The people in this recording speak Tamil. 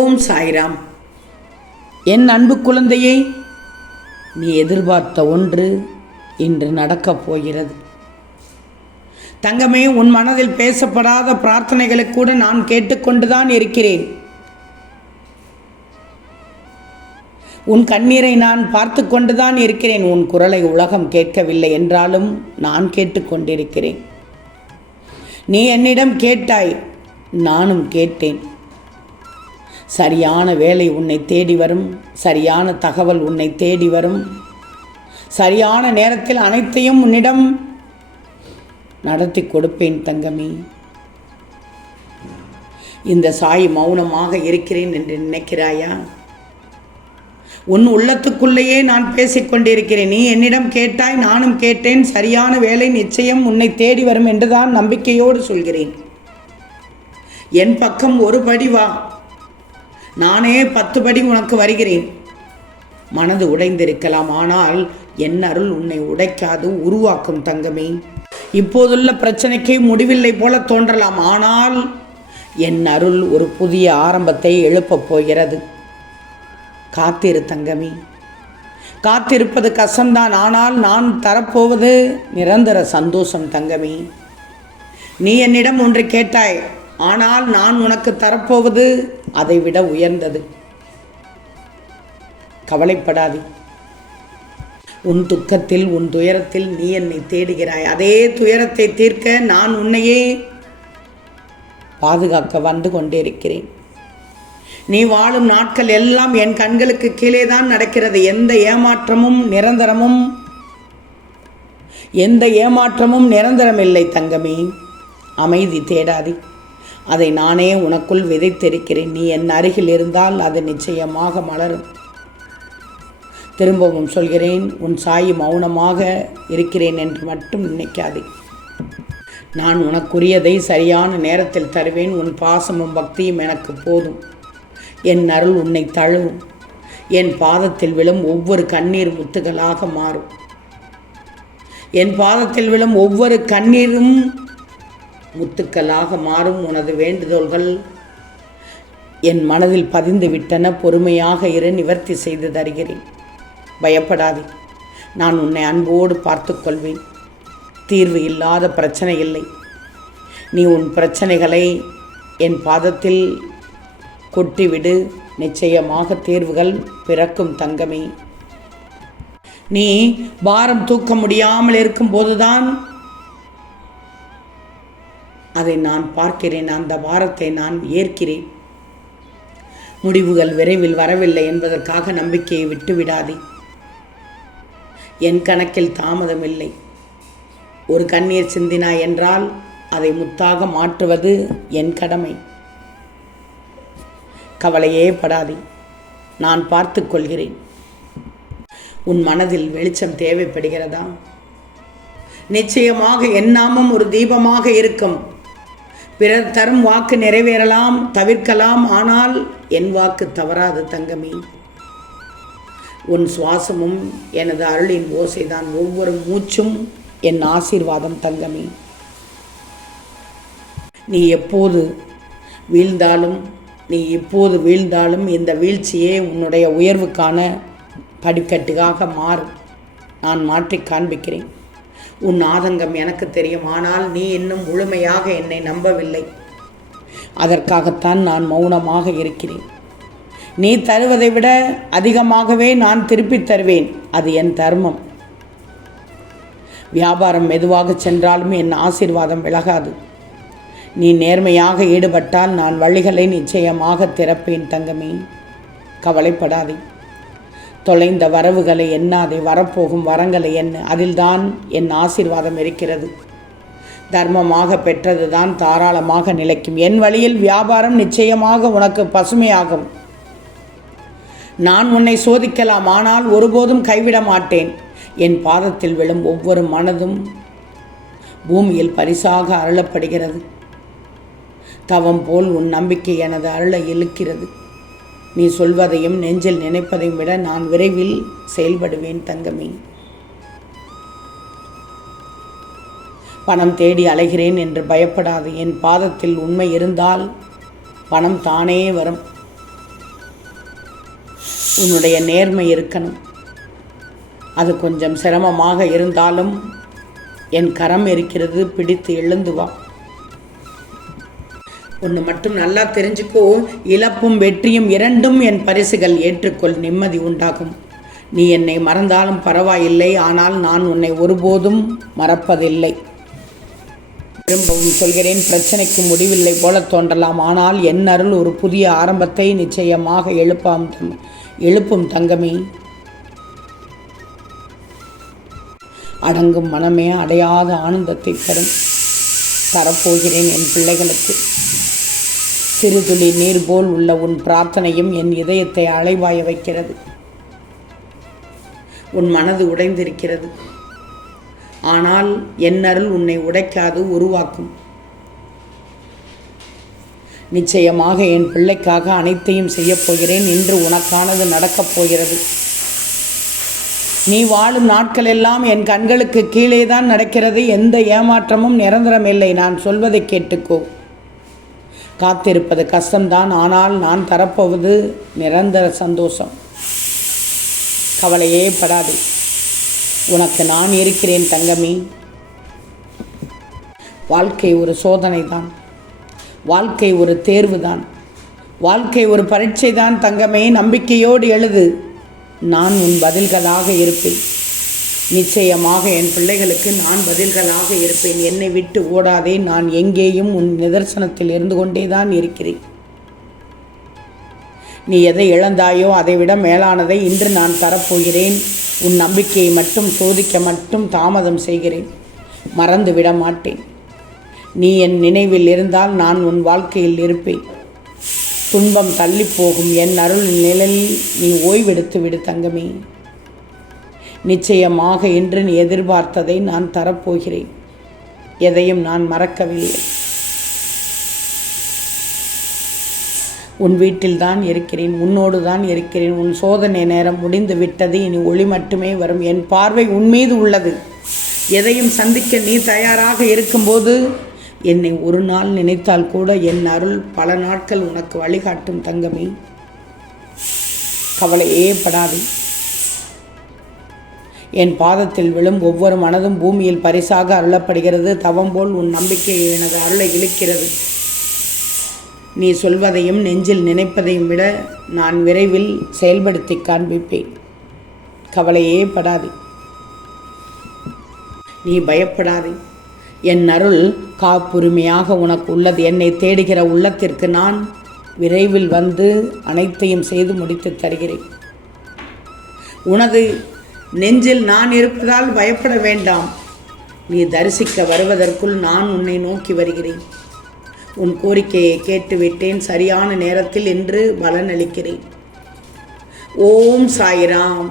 ஓம் சாய்ராம். என் அன்பு குழந்தையை நீ எதிர்பார்த்த ஒன்று இன்று நடக்கப் போகிறது. தங்கமே உன் மனதில் பேசப்படாத பிரார்த்தனைகளை கூட நான் கேட்டுக்கொண்டுதான் இருக்கிறேன். உன் கண்ணீரை நான் பார்த்து கொண்டுதான் இருக்கிறேன். உன் குரலை உலகம் கேட்கவில்லை என்றாலும் நான் கேட்டுக்கொண்டிருக்கிறேன். நீ என்னிடம் கேட்டாய் நானும் கேட்டேன். சரியான வேலை உன்னை தேடி வரும் சரியான தகவல் உன்னை தேடி வரும். சரியான நேரத்தில் அனைத்தையும் உன்னிடம் நடத்தி கொடுப்பேன் தங்கமி. இந்த சாய் மௌனமாக இருக்கிறேன் என்று நினைக்கிறாயா? உன் உள்ளத்துக்குள்ளேயே நான் பேசிக்கொண்டிருக்கிறேன் நீ என்னிடம் கேட்டாய் நானும் கேட்டேன். சரியான வேலை நிச்சயம் உன்னை தேடி வரும் என்றுதான் நம்பிக்கையோடு சொல்கிறேன். என் பக்கம் ஒரு படி வா. நானே பத்து படி உனக்கு வருகிறேன். மனது உடைந்திருக்கலாம் ஆனால் என் அருள் உன்னை உடைக்காது உருவாக்கும் தங்கமே. இப்போதுள்ள பிரச்சனைக்கு முடிவில்லை போல தோன்றலாம் ஆனால் என் அருள் ஒரு புதிய ஆரம்பத்தை எழுப்பப் போகிறது. காத்திரு தங்கமே. காத்திருப்பது கஷ்டம்தான் ஆனால் நான் தரப்போவது நிரந்தர சந்தோஷம் தங்கமே. நீ என்னிடம் ஒன்று கேட்டாய் ஆனால் நான் உனக்கு தரப்போவது அதைவிட உயர்ந்தது. கவலைப்படாதே. உன் துக்கத்தில் உன் துயரத்தில் நீ என்னை தேடுகிறாய். அதே துயரத்தை தீர்க்க நான் உன்னையே பாதுகாக்க வந்து கொண்டிருக்கிறேன். நீ வாழும் நாட்கள் எல்லாம் என் கண்களுக்கு கீழே தான் நடக்கிறது. எந்த ஏமாற்றமும் நிரந்தரமும் எந்த ஏமாற்றமும் நிரந்தரமில்லை தங்கமே. அமைதி தேடாதே. அதை நானே உனக்குள் விதைத்திருக்கிறேன். நீ என் அருகில் இருந்தால் அது நிச்சயமாக மலரும். திரும்பவும் சொல்கிறேன் உன் சாயி மௌனமாக இருக்கிறேன் என்று மட்டும் நினைக்காதே. நான் உனக்குரியதை சரியான நேரத்தில் தருவேன். உன் பாசமும் பக்தியும் எனக்கு போதும். என் அருள் உன்னை தழுவும். என் பாதத்தில் விழும் ஒவ்வொரு கண்ணீர் முத்துகளாக மாறும். என் பாதத்தில் விழும் ஒவ்வொரு கண்ணீரும் முத்துக்களாக மாறும் உனது வேண்டுதோள்கள். என் மனதில் பதிந்து விட்டன பொறுமையாக இரு நிவர்த்தி செய்து தருகிறேன். பயப்படாதே நான் உன்னை அன்போடு பார்த்துக்கொள்வேன். தீர்வு இல்லாத பிரச்சனை இல்லை. நீ உன் பிரச்சனைகளை என் பாதத்தில் கொட்டிவிடு. நிச்சயமாக தீர்வுகள் பிறக்கும் தங்கமே. நீ பாரம் தூக்க முடியாமல் இருக்கும்போதுதான் அதை நான் பார்க்கிறேன் அந்த வாரத்தை நான் ஏற்கிறேன். முடிவுகள் விரைவில் வரவில்லை என்பதற்காக நம்பிக்கையை விட்டுவிடாதே. என் கணக்கில் தாமதமில்லை. ஒரு கண்ணீர் சிந்தினா என்றால் அதை முத்தாக மாற்றுவது என் கடமை. கவலையே படாதே நான் பார்த்து கொள்கிறேன். உன் மனதில் வெளிச்சம் தேவைப்படுகிறதா? நிச்சயமாக என் நாமம் ஒரு தீபமாக இருக்கும். பிறர் தரும் வாக்கு நிறைவேறலாம் தவிர்க்கலாம் ஆனால் என் வாக்கு தவறாது தங்கமே. உன் சுவாசமும் எனது அருளின் ஓசைதான் ஒவ்வொரு மூச்சும் என் ஆசீர்வாதம் தங்கமே. நீ எப்போது வீழ்ந்தாலும் நீ இப்போது வீழ்ந்தாலும் இந்த வீழ்ச்சியே உன்னுடைய உயர்வுக்கான படிக்கட்டுக்காக மாறும் நான் மாற்றி காண்பிக்கிறேன். உன் ஆதங்கம் எனக்கு தெரியும். ஆனால் நீ இன்னும் முழுமையாக என்னை நம்பவில்லை. அதற்காகத்தான் நான் மௌனமாக இருக்கிறேன். நீ தருவதை விட அதிகமாகவே நான் திருப்பித் தருவேன். அது என் தர்மம். வியாபாரம் மெதுவாக சென்றாலும் என் ஆசீர்வாதம் விலகாது. நீ நேர்மையாக ஈடுபட்டால் நான் வழிகளை நிச்சயமாக திறப்பேன் தங்கமே. கவலைப்படாதே. தொலைந்த வரவுகளை எண்ணாதே வரப்போகும் வரங்களை எண்ணு. அதில்தான் என் ஆசிர்வாதம் இருக்கிறது. தர்மமாக பெற்றதுதான் தாராளமாக நிலைக்கும். என் வழியில் வியாபாரம் நிச்சயமாக உனக்கு பசுமையாகும். நான் உன்னை சோதிக்கலாம் ஆனால் ஒருபோதும் கைவிட மாட்டேன். என் பாதத்தில் விழும் ஒவ்வொரு மனதும் பூமியில் பரிசாக அருளப்படுகிறது. தவம் போல் உன் நம்பிக்கை எனது அருளை இழுக்கிறது. நீ சொல்வதையும் நெஞ்சில் நினைப்பதையும் விட நான் விரைவில் செயல்படுவேன் தங்கமே. பணம் தேடி அலைகிறேன் என்று பயப்படாது. என் பாதத்தில் உண்மை இருந்தால் பணம் தானே வரும். உன்னுடைய நேர்மை இருக்கணும். அது கொஞ்சம் சிரமமாக இருந்தாலும் என் கரம் இருக்கிறது. பிடித்து எழுந்து வா. ஒன்று மட்டும் நல்லா தெரிஞ்சுக்கோ. இழப்பும் வெற்றியும் இரண்டும் என் பரிசுகள் ஏற்றுக்கொள். நிம்மதி உண்டாகும். நீ என்னை மறந்தாலும் பரவாயில்லை. ஆனால் நான் உன்னை ஒருபோதும் மறப்பதில்லை. திரும்பவும் சொல்கிறேன் பிரச்சனைக்கு முடிவில்லை போல தோன்றலாம். ஆனால் என் அருள் ஒரு புதிய ஆரம்பத்தை நிச்சயமாக எழுப்பாம் எழுப்பும் தங்கமே. அடங்கும் மனமே அடையாத ஆனந்தத்தை தரும். தரப்போகிறேன் என் பிள்ளைகளுக்கு. சிறுதுளி நீர் போல் உள்ள உன் பிரார்த்தனையும் என் இதயத்தை அலைவாய வைக்கிறது. உன் மனது உடைந்திருக்கிறது. ஆனால் என் அருள் உன்னை உடைக்காது உருவாக்கும். நிச்சயமாக என் பிள்ளைக்காக அனைத்தையும் செய்யப் போகிறேன். இன்று உனக்கானது நடக்கப் போகிறது. நீ வாழும் நாட்கள் எல்லாம் என் கண்களுக்கு கீழே தான் நடக்கிறது. எந்த ஏமாற்றமும் நிரந்தரமில்லை. நான் சொல்வதை கேட்டுக்கோ. காத்திருப்பது கஷ்டம்தான். ஆனால் நான் தரப்போவது நிரந்தர சந்தோஷம். கவலையே படாது. உனக்கு நான் இருக்கிறேன் தங்கமி. வாழ்க்கை ஒரு சோதனை தான் வாழ்க்கை ஒரு தேர்வு தான் வாழ்க்கை ஒரு பரீட்சை தான் தங்கமே. நம்பிக்கையோடு எழுது. நான் உன் பதில்களாக இருப்பேன். நிச்சயமாக என் பிள்ளைகளுக்கு நான் பதில்களாக இருப்பேன். என்னை விட்டு ஓடாதே நான் எங்கேயும் உன் நிதர்சனத்தில் இருந்து கொண்டே தான் இருக்கிறேன். நீ எதை இழந்தாயோ அதைவிட மேலானதை இன்று நான் தரப்போகிறேன். உன் நம்பிக்கையை மட்டும் சோதிக்க மட்டும் தாமதம் செய்கிறேன். மறந்து விட மாட்டேன். நீ என் நினைவில் இருந்தால் நான் உன் வாழ்க்கையில் இருப்பேன். துன்பம் தள்ளி போகும் என் அருள் நிழலில் நீ ஓய்வெடுத்து விடு தங்கமே. நிச்சயமாக இன்று நீ எதிர்பார்த்ததை நான் தரப்போகிறேன். எதையும் நான் மறக்கவில்லை. உன் வீட்டில் தான் இருக்கிறேன் உன்னோடு தான் இருக்கிறேன். உன் சோதனை நேரம் முடிந்து விட்டது இனி ஒளி மட்டுமே வரும். என் பார்வை உன் மீது உள்ளது. எதையும் சந்திக்க நீ தயாராக இருக்கும்போது என்னை ஒரு நாள் நினைத்தால் கூட என் அருள் பல நாட்கள் உனக்கு வழிகாட்டும் தங்கமே. கவலையே படாது. என் பாதத்தில் விழும் ஒவ்வொரு மனதும் பூமியில் பரிசாக அருளப்படுகிறது. தவம் போல் உன் நம்பிக்கை எனது அருளை இழுக்கிறது. நீ சொல்வதையும் நெஞ்சில் நினைப்பதையும் விட நான் விரைவில் செயல்படுத்தி காண்பிப்பேன். கவலையே படாதே. நீ பயப்படாதே. என் அருள் காப்புரிமையாக உனக்கு உள்ளது. என்னை தேடுகிற உள்ளத்திற்கு நான் விரைவில் வந்து அனைத்தையும் செய்து முடித்து தருகிறேன். உனது நெஞ்சில் நான் இருப்பதால் பயப்பட வேண்டாம். நீ தரிசிக்க வருவதற்குள் நான் உன்னை நோக்கி வருகிறேன். உன் கோரிக்கையை கேட்டுவிட்டேன். சரியான நேரத்தில் இன்று பலனளிக்கிறேன். ஓம் சாய்ராம்.